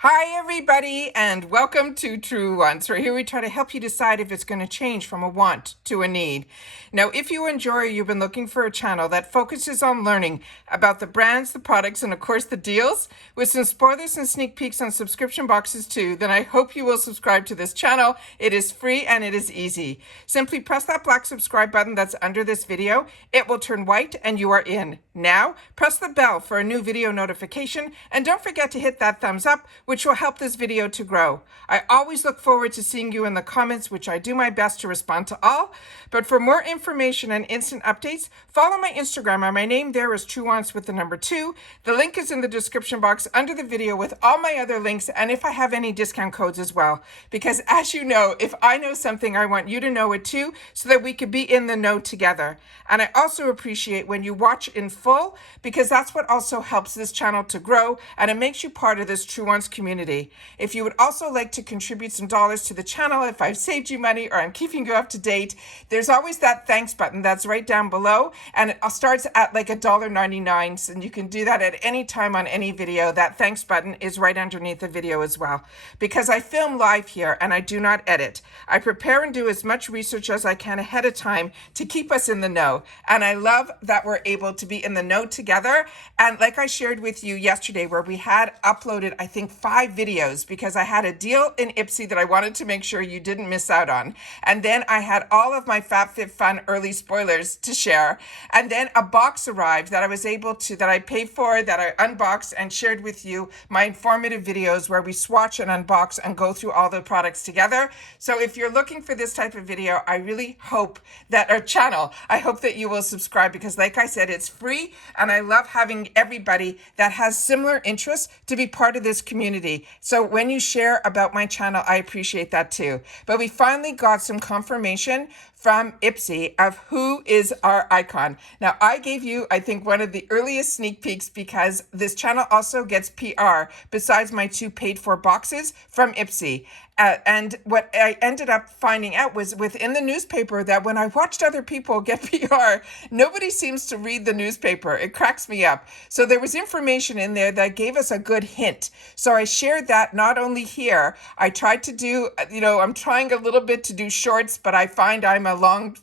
Hi everybody and welcome to Truewants, where here we try to help you decide if it's going to change from a want to a need. Now, if you enjoy or you've been looking for a channel that focuses on learning about the brands, the products, and of course the deals, with some spoilers and sneak peeks on subscription boxes too, then I hope you will subscribe to this channel. It is free and it is easy. Simply press that black subscribe button that's under this video. It will turn white and you are in. Now, press the bell for a new video notification and don't forget to hit that thumbs up, which will help this video to grow. I always look forward to seeing you in the comments, which I do my best to respond to all. But for more information and instant updates, follow my Instagram. My name there is Truewants with the number 2. The link is in the description box under the video with all my other links and if I have any discount codes as well. Because as you know, if I know something, I want you to know it too, so that we could be in the know together. And I also appreciate when you watch in full, because that's what also helps this channel to grow and it makes you part of this Truewants community. If you would also like to contribute some dollars to the channel, if I've saved you money or I'm keeping you up to date, there's always that thanks button that's right down below, and it starts at like $1.99, and you can do that at any time on any video. That thanks button is right underneath the video as well. Because I film live here and I do not edit. I prepare and do as much research as I can ahead of time to keep us in the know. And I love that we're able to be in the know together. And like I shared with you yesterday, where we had uploaded, I think, 5 videos, because I had a deal in IPSY that I wanted to make sure you didn't miss out on. And then I had all of my FabFitFun early spoilers to share. And then a box arrived that I was able to, that I paid for, that I unboxed and shared with you my informative videos where we swatch and unbox and go through all the products together. So if you're looking for this type of video, I really hope that our channel, I hope that you will subscribe, because like I said, it's free and I love having everybody that has similar interests to be part of this community. So when you share about my channel, I appreciate that too. But we finally got some confirmation from IPSY of who is our icon. Now, I gave you, I think, one of the earliest sneak peeks, because this channel also gets PR besides my 2 paid for boxes from IPSY. And what I ended up finding out was within the newspaper that when I watched other people get PR, nobody seems to read the newspaper. It cracks me up. So there was information in there that gave us a good hint. So I shared that not only here, I tried to do, I'm trying a little bit to do shorts, but I find I'm a long,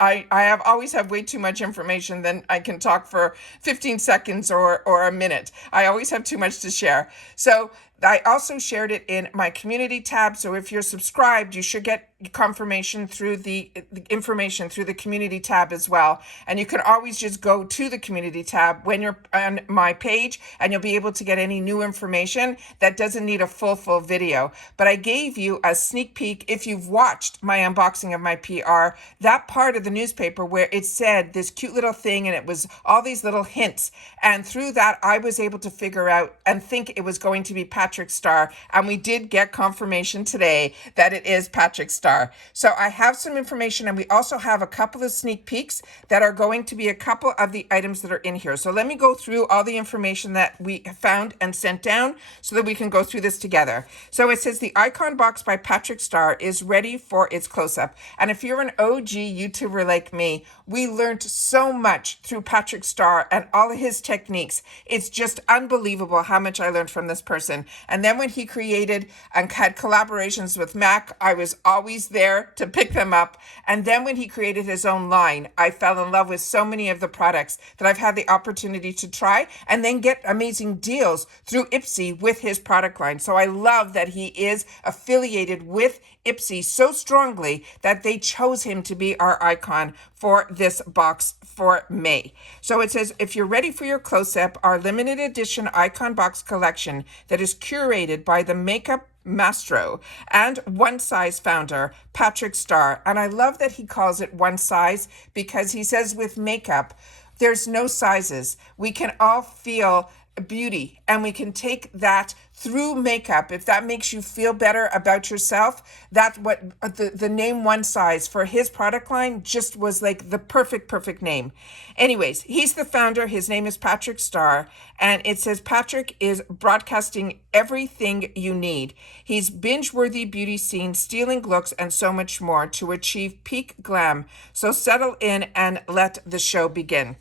I have always have way too much information than I can talk for 15 seconds or a minute. I always have too much to share. So I also shared it in my community tab. So if you're subscribed, you should get confirmation through the information through the community tab as well. And you can always just go to the community tab when you're on my page, and you'll be able to get any new information that doesn't need a full video. But I gave you a sneak peek, if you've watched my unboxing of my PR, that part of the newspaper where it said this cute little thing and it was all these little hints. And through that, I was able to figure out and think it was going to be Patrick Starrr. And we did get confirmation today that it is Patrick Starrr. So I have some information, and we also have a couple of sneak peeks that are going to be a couple of the items that are in here. So let me go through all the information that we found and sent down so that we can go through this together. So it says the icon box by Patrick Starrr is ready for its close-up. And if you're an OG YouTuber like me, we learned so much through Patrick Starrr and all of his techniques. It's just unbelievable how much I learned from this person. And then when he created and had collaborations with Mac, I was always there to pick them up. And then when he created his own line, I fell in love with so many of the products that I've had the opportunity to try and then get amazing deals through IPSY with his product line. So I love that he is affiliated with IPSY so strongly that they chose him to be our icon for this box for May. So it says, if you're ready for your close-up, our limited edition icon box collection that is curated by the makeup Mastro and One Size founder Patrick Starrr. And I love that he calls it one size, because he says with makeup, there's no sizes. We can all feel beauty, and we can take that through makeup. If that makes you feel better about yourself, that's what the name One Size for his product line just was like the perfect name. Anyways, he's the founder. His name is Patrick Starrr, and it says Patrick is broadcasting everything you need. He's binge-worthy beauty scenes, stealing looks, and so much more to achieve peak glam. So settle in and let the show begin.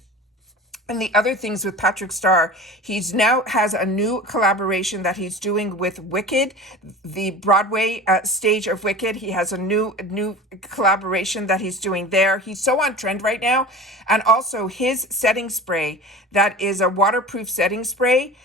And the other things with Patrick Starrr, he's now has a new collaboration that he's doing with Wicked, the Broadway stage of Wicked. He has a new collaboration that he's doing there. He's so on trend right now. And also his setting spray, that is a waterproof setting spray.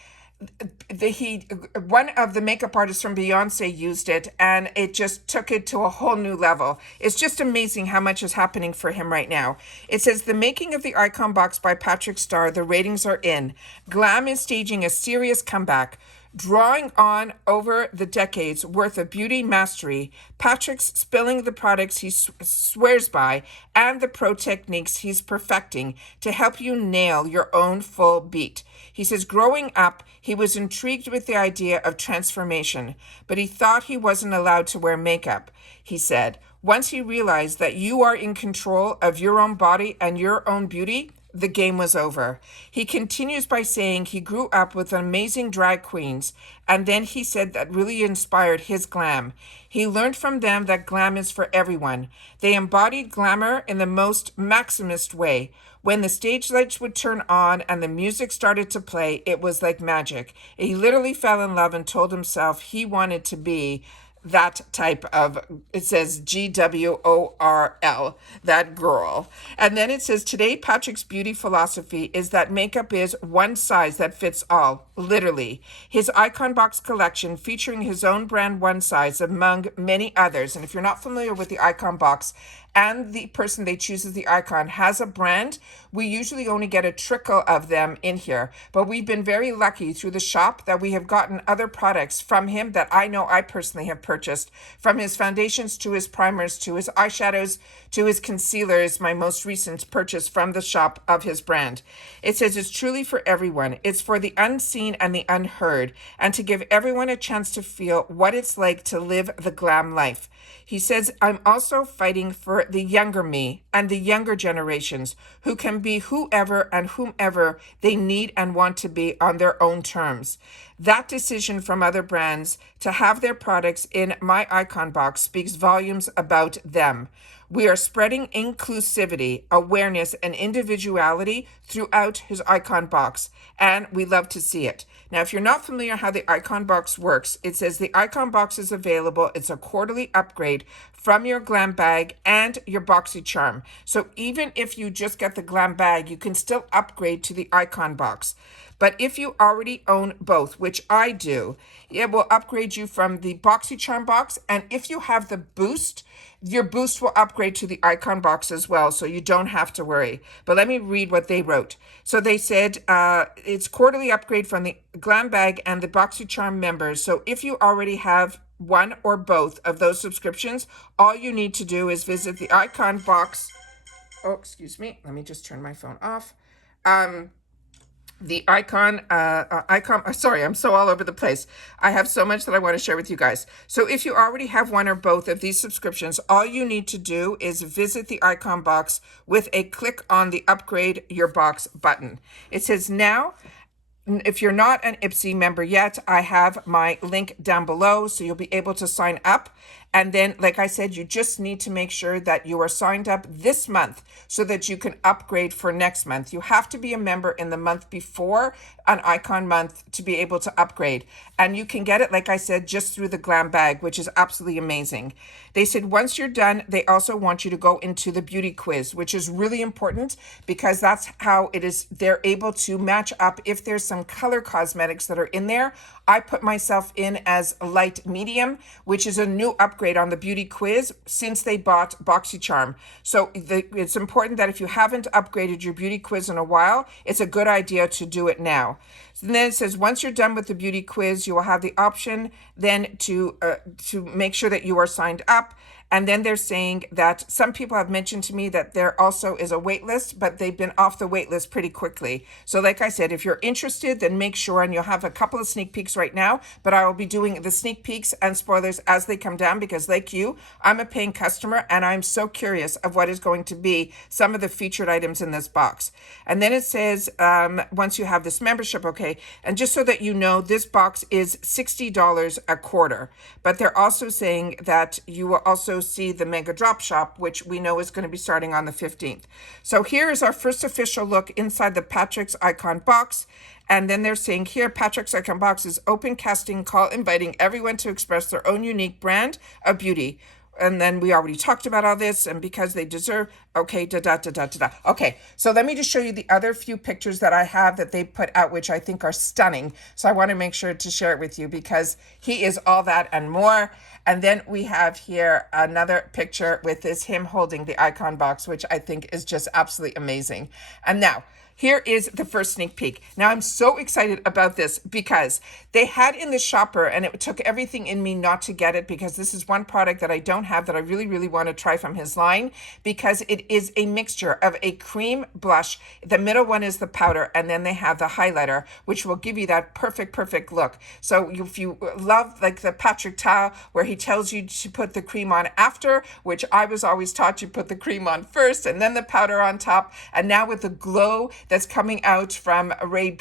One of the makeup artists from Beyonce used it, and it just took it to a whole new level. It's just amazing how much is happening for him right now. It says the making of the icon box by Patrick Starrr, the ratings are in. Glam is staging a serious comeback. Drawing on over the decades worth of beauty mastery, Patrick's spilling the products he swears by and the pro techniques he's perfecting to help you nail your own full beat. He says growing up, he was intrigued with the idea of transformation, but he thought he wasn't allowed to wear makeup. He said, once he realized that you are in control of your own body and your own beauty, the game was over. He continues by saying he grew up with amazing drag queens, and then he said that really inspired his glam. He learned from them that glam is for everyone. They embodied glamour in the most maximist way. When the stage lights would turn on and the music started to play, it was like magic. He literally fell in love and told himself he wanted to be that type of, it says GWORL, that girl. And then it says, today Patrick's beauty philosophy is that makeup is one size that fits all, literally. His icon box collection featuring his own brand one size among many others. And if you're not familiar with the icon box, and the person they choose as the icon has a brand, we usually only get a trickle of them in here. But we've been very lucky through the shop that we have gotten other products from him that I know I personally have purchased, from his foundations to his primers to his eyeshadows to his concealers, my most recent purchase from the shop of his brand. It says it's truly for everyone. It's for the unseen and the unheard, and to give everyone a chance to feel what it's like to live the glam life. He says, I'm also fighting for the younger me and the younger generations who can be whoever and whomever they need and want to be on their own terms. That decision from other brands to have their products in my icon box speaks volumes about them. We are spreading inclusivity, awareness, and individuality throughout his icon box, and we love to see it. Now, if you're not familiar how the icon box works, it says the icon box is available. It's a quarterly upgrade from your glam bag and your BoxyCharm. So even if you just get the glam bag, you can still upgrade to the icon box. But if you already own both, which I do, it will upgrade you from the BoxyCharm box. And if you have the boost, your boost will upgrade to the icon box as well, so you don't have to worry. But let me read what they wrote. So they said it's quarterly upgrade from the glam bag and the BoxyCharm members. So if you already have one or both of those subscriptions, all you need to do is visit the icon box. Oh, excuse me. Let me just turn my phone off. The sorry, I'm so all over the place. I have so much that I want to share with you guys. So if you already have one or both of these subscriptions, all you need to do is visit the icon box with a click on the upgrade your box button. It says now, if you're not an IPSY member yet, I have my link down below, so you'll be able to sign up. And then, like I said, you just need to make sure that you are signed up this month so that you can upgrade for next month. You have to be a member in the month before an icon month to be able to upgrade. And you can get it, like I said, just through the glam bag, which is absolutely amazing. They said once you're done, they also want you to go into the beauty quiz, which is really important because that's how it is. They're able to match up if there's some color cosmetics that are in there. I put myself in as a light medium, which is a new upgrade on the beauty quiz since they bought BoxyCharm. So it's important that if you haven't upgraded your beauty quiz in a while, it's a good idea to do it now. And then it says once you're done with the beauty quiz, you will have the option then to make sure that you are signed up. And then they're saying that some people have mentioned to me that there also is a wait list, but they've been off the wait list pretty quickly. So like I said, if you're interested, then make sure, and you'll have a couple of sneak peeks right now, but I will be doing the sneak peeks and spoilers as they come down because like you, I'm a paying customer and I'm so curious of what is going to be some of the featured items in this box. And then it says, once you have this membership, okay, and just so that you know, this box is $60 a quarter, but they're also saying that you will also see the Mega Drop Shop, which we know is going to be starting on the 15th. So here is our first official look inside the Patrick's Icon box. And then they're saying here, Patrick's Icon box is open casting call, inviting everyone to express their own unique brand of beauty. And then we already talked about all this, and because they deserve, okay, Okay, so let me just show you the other few pictures that I have that they put out, which I think are stunning. So I want to make sure to share it with you because he is all that and more. And then we have here another picture with him holding the Icon box, which I think is just absolutely amazing. And now, here is the first sneak peek. Now, I'm so excited about this because they had in the shopper, and it took everything in me not to get it because this is one product that I don't have that I really, really want to try from his line because it is a mixture of a cream blush. The middle one is the powder, and then they have the highlighter, which will give you that perfect look. So if you love like the Patrick towel where he tells you to put the cream on after, which I was always taught you put the cream on first and then the powder on top, and now with the glow that's coming out from Rare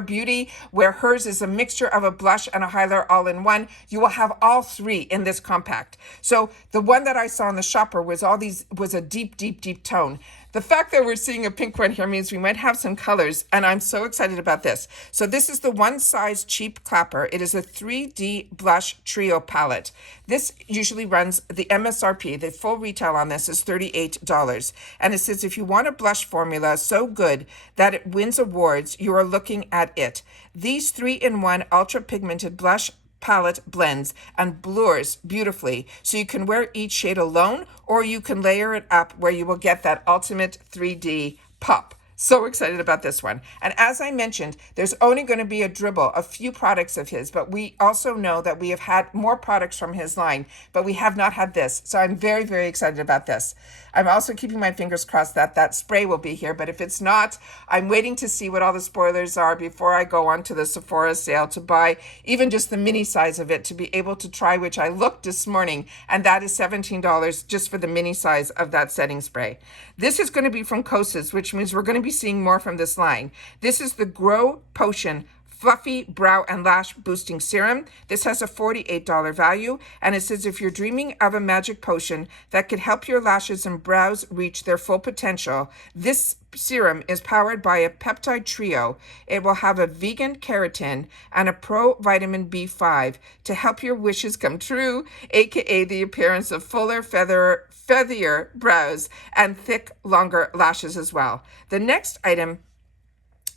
Beauty, where hers is a mixture of a blush and a highlighter all in one. You will have all three in this compact. So the one that I saw in the shopper was a deep tone. The fact that we're seeing a pink one here means we might have some colors, and I'm so excited about this. So this is the one size cheap clapper. It is a 3D blush trio palette. This usually runs the MSRP. The full retail on this is $38. And it says if you want a blush formula so good that it wins awards, you are looking at it. These 3-in-1 ultra pigmented blush palette blends and blurs beautifully, so you can wear each shade alone or you can layer it up where you will get that ultimate 3D pop. So excited about this one. And as I mentioned, there's only going to be a few products of his, but we also know that we have had more products from his line, but we have not had this. So I'm very excited about this. I'm also keeping my fingers crossed that that spray will be here, but if it's not, I'm waiting to see what all the spoilers are before I go on to the Sephora sale to buy even just the mini size of it to be able to try, which I looked this morning, and that is $17 just for the mini size of that setting spray. This is going to be from Kosas, which means we're going to be seeing more from this line. This is the Grow Potion Fluffy Brow and Lash Boosting Serum. This has a $48 value, and it says if you're dreaming of a magic potion that could help your lashes and brows reach their full potential, this serum is powered by a peptide trio. It will have a vegan keratin and a pro vitamin B5 to help your wishes come true, aka the appearance of fuller, feathier brows and thick, longer lashes as well. The next item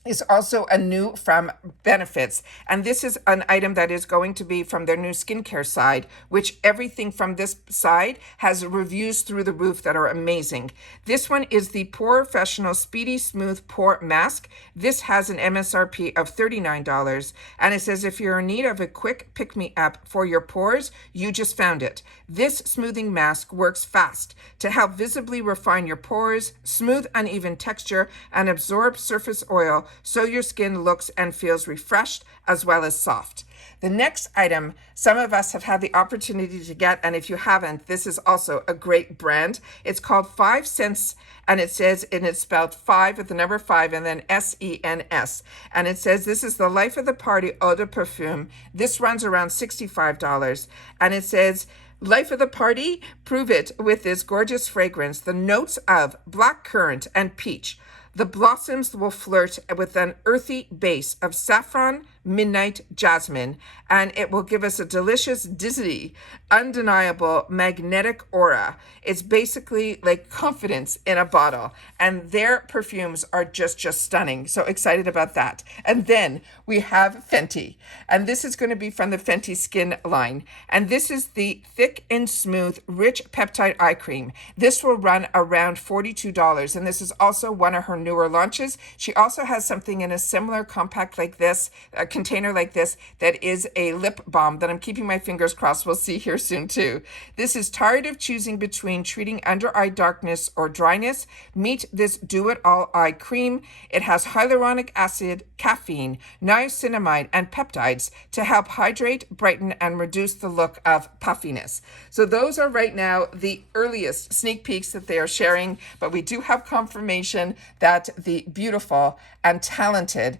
is also a new from Benefits, and this is an item that is going to be from their new skincare side, which everything from this side has reviews through the roof that are amazing. This one is the Professional Speedy Smooth Pore Mask. This has an MSRP of $39, and it says if you're in need of a quick pick-me-up for your pores, you just found it. This smoothing mask works fast to help visibly refine your pores, smooth uneven texture, and absorb surface oil so your skin looks and feels refreshed as well as soft. The next item, some of us have had the opportunity to get, and if you haven't, this is also a great brand. It's called 5 Cents, and it says, and it's spelled 5 with the number 5 and then SENS. And it says this is the Life of the Party Eau de Parfum. This runs around $65, and it says, Life of the Party, prove it with this gorgeous fragrance, the notes of blackcurrant and peach. The blossoms will flirt with an earthy base of saffron, midnight jasmine, and it will give us a delicious, dizzy, undeniable, magnetic aura. It's basically like confidence in a bottle, and their perfumes are just stunning. So excited about that. And then we have Fenty, and this is going to be from the Fenty Skin line, and this is the Thick and Smooth Rich Peptide Eye Cream. This will run around $42, and this is also one of her newer launches. She also has something in a similar compact like this, a container like this, that is a lip balm that I'm keeping my fingers crossed we'll see here soon too. This is tired of choosing between treating under eye darkness or dryness? Meet this Do It All Eye Cream. It has hyaluronic acid, caffeine, niacinamide, and peptides to help hydrate, brighten, and reduce the look of puffiness. So those are right now the earliest sneak peeks that they are sharing, but we do have confirmation that the beautiful and talented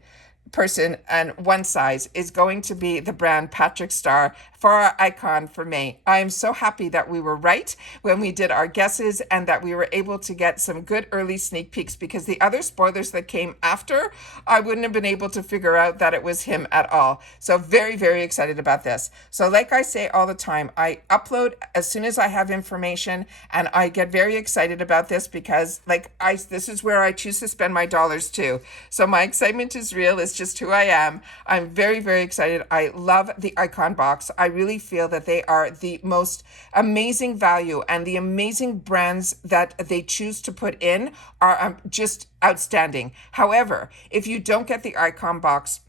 person and one size is going to be the brand Patrick Starrr for our icon for May. I am so happy that we were right when we did our guesses and that we were able to get some good early sneak peeks, because the other spoilers that came after, I wouldn't have been able to figure out that it was him at all. So very, very excited about this. So like I say all the time, I upload as soon as I have information, and I get very excited about this because this is where I choose to spend my dollars too. So my excitement is real. It's just who I am. I'm very, very excited. I love the icon box. I really feel that they are the most amazing value, and the amazing brands that they choose to put in are just outstanding. However, if you don't get the icon box,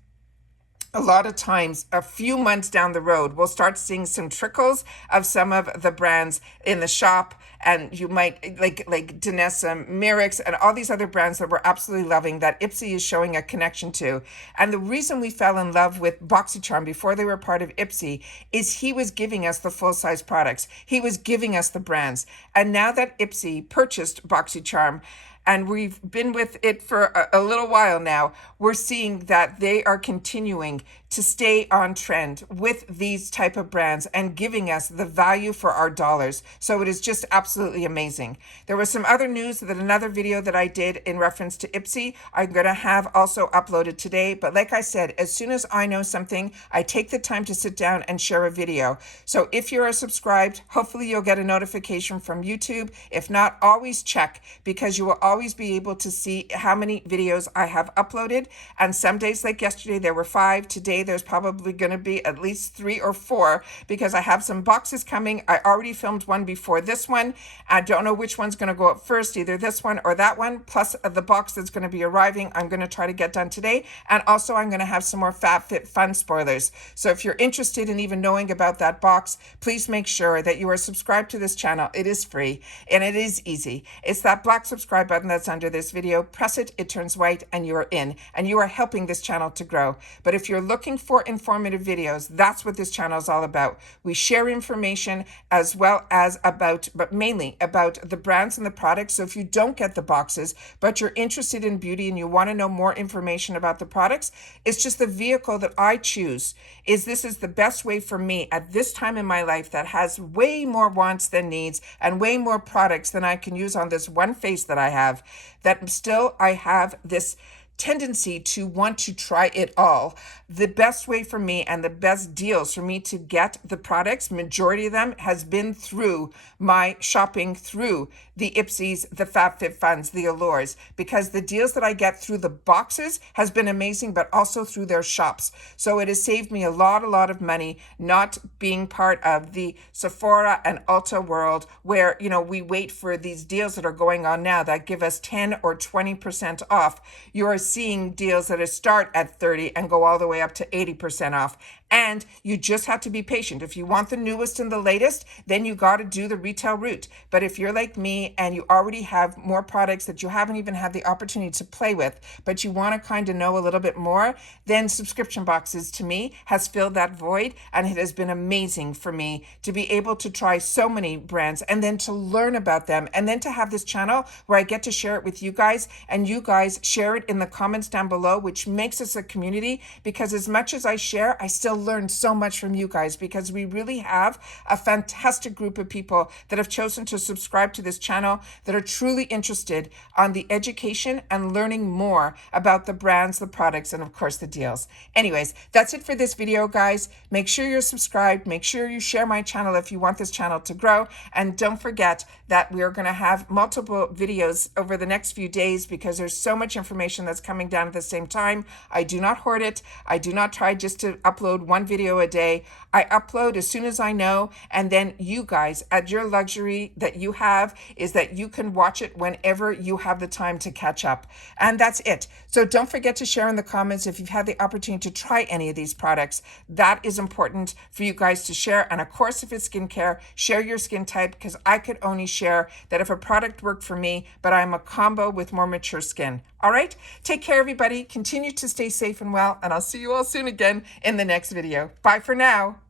a lot of times, a few months down the road, we'll start seeing some trickles of some of the brands in the shop. And you might, like Danessa, Merrick's, and all these other brands that we're absolutely loving, that IPSY is showing a connection to. And the reason we fell in love with BoxyCharm before they were part of IPSY is he was giving us the full-size products. He was giving us the brands. And now that IPSY purchased BoxyCharm, and we've been with it for a little while now, we're seeing that they are continuing to stay on trend with these type of brands and giving us the value for our dollars. So it is just absolutely amazing. There was some other news that another video that I did in reference to IPSY, I'm going to have also uploaded today. But like I said, as soon as I know something, I take the time to sit down and share a video. So if you're subscribed, hopefully you'll get a notification from YouTube. If not, always check, because you will always be able to see how many videos I have uploaded. And some days, like yesterday, there were 5. Today, there's probably going to be at least 3 or 4, because I have some boxes coming. I already filmed one before this one. I don't know which one's going to go up first, either this one or that one, plus the box that's going to be arriving, I'm going to try to get done today. And also, I'm going to have some more FabFitFun spoilers. So if you're interested in even knowing about that box, please make sure that you are subscribed to this channel. It is free and it is easy. It's that black subscribe button that's under this video. Press it, it turns white, and you are in, and you are helping this channel to grow. But if you're looking for informative videos, that's what this channel is all about. We share information as well as but mainly about the brands and the products. So if you don't get the boxes, but you're interested in beauty and you want to know more information about the products, it's just the vehicle that I choose. This is the best way for me at this time in my life that has way more wants than needs and way more products than I can use on this one face that I have, that still I have this tendency to want to try it all. The best way for me and the best deals for me to get the products, majority of them, has been through my shopping through the IPSYs, the FabFitFuns, the Allures, because the deals that I get through the boxes has been amazing, but also through their shops. So it has saved me a lot of money not being part of the Sephora and Ulta world, where, we wait for these deals that are going on now that give us 10 or 20% off. You are seeing deals that start at 30 and go all the way up to 80% off. And you just have to be patient. If you want the newest and the latest, then you got to do the retail route. But if you're like me and you already have more products that you haven't even had the opportunity to play with, but you want to kind of know a little bit more, then subscription boxes to me has filled that void. And it has been amazing for me to be able to try so many brands and then to learn about them, and then to have this channel where I get to share it with you guys, and you guys share it in the comments down below, which makes us a community. Because as much as I share, I still learned so much from you guys, because we really have a fantastic group of people that have chosen to subscribe to this channel, that are truly interested on the education and learning more about the brands, the products, and of course the deals. Anyways, that's it for this video, guys. Make sure you're subscribed. Make sure you share my channel if you want this channel to grow. And don't forget that we are going to have multiple videos over the next few days, because there's so much information that's coming down at the same time. I do not hoard it. I do not try just to upload one video a day. I upload as soon as I know, and then you guys, at your luxury that you have, is that you can watch it whenever you have the time to catch up. And that's it. So don't forget to share in the comments if you've had the opportunity to try any of these products. That is important for you guys to share. And of course, if it's skincare, share your skin type, because I could only share that if a product worked for me, but I'm a combo with more mature skin. All right, take care, everybody. Continue to stay safe and well, and I'll see you all soon again in the next video. Bye for now.